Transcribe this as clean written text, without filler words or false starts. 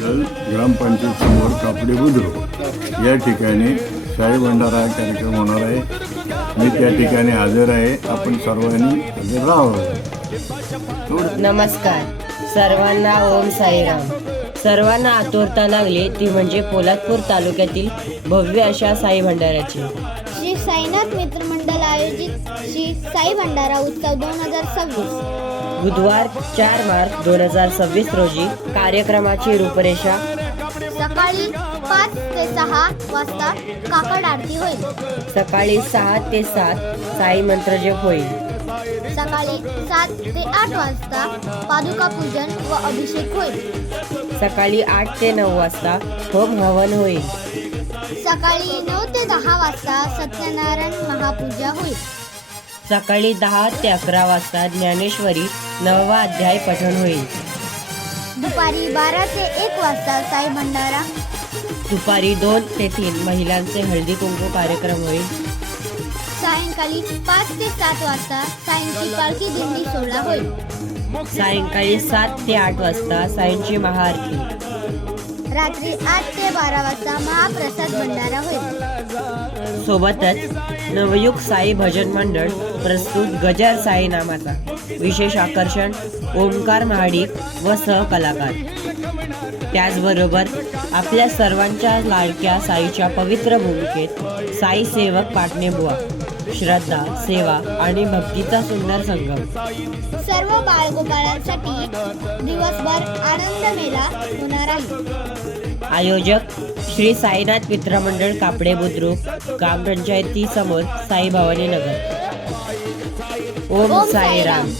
आपलं ग्रामपंचायत समोर कापडी बुद्रुक या ठिकाणी साई भंडारा कार्यक्रम होणार आहे. मी त्या ठिकाणी हजर आहे. आपण सर्वांनी हजर राहावं. नमस्कार सर्वांना. ओम साईराम. सर्वांना आतुरता लागली ती म्हणजे पोलादपूर तालुक्यातील भव्य अशा साई भंडाऱ्याची. श्री साईनाथ मित्रमंडळ आयोजित श्री साई भंडारा उत्सव 2026 बुधवार 4 मार्च 2026 रोजी कार्यक्रमाची रूपरेषा. सकाळी 5 ते 6 वाजता काकड आरती होईल. सकाळी 6 ते 7 साई मंत्रजप होईल. सकाळी 7 ते 8 वाजता पादुका पूजन व अभिषेक होईल. सकाळी 8 ते 9 वाजता होम हवन होईल. सकाळी 9 ते 10 वाजता सत्यनारायण महापूजा होईल. सकाळी 10 ते 11 वाजता ज्ञानेश्वरी 9वा अध्याय पठण होईल. दुपारी 12 ते 1 वाजता साई भंडारा. दुपारी 2 ते 3 महिलांचे हळदी कुंकू कार्यक्रम होईल. सायंकाळी 5 ते 7 वाजता साईंची पालखी दिंडी सोहळा होईल. सायंकाळी 7 ते 8 वाजता साईंची महाआरती. रात्री 8 ते 12 वाजता महाप्रसाद भंडारा होईल. सोबतच नवयुग साई भजन मंडळ प्रस्तुत गजर साई नामाचा विशेष आकर्षण ओंकार महाडिक व सहकलाकार. त्याचबरोबर आपल्या सर्वांच्या लाडक्या साईच्या पवित्र भूमिकेत साई सेवक पाटणेबुवा, श्रद्धा, सेवा आणि भक्तीचा सुंदर संगम. सर्व बाळगोपाळांसाठी दिवसभर आनंद मेळा होणार आहे. आयोजक श्री साईनाथ मित्रमंडळ कापडे बुद्रुक, ग्रामपंचायती समोर साई भवानी नगर. ओम साईराम.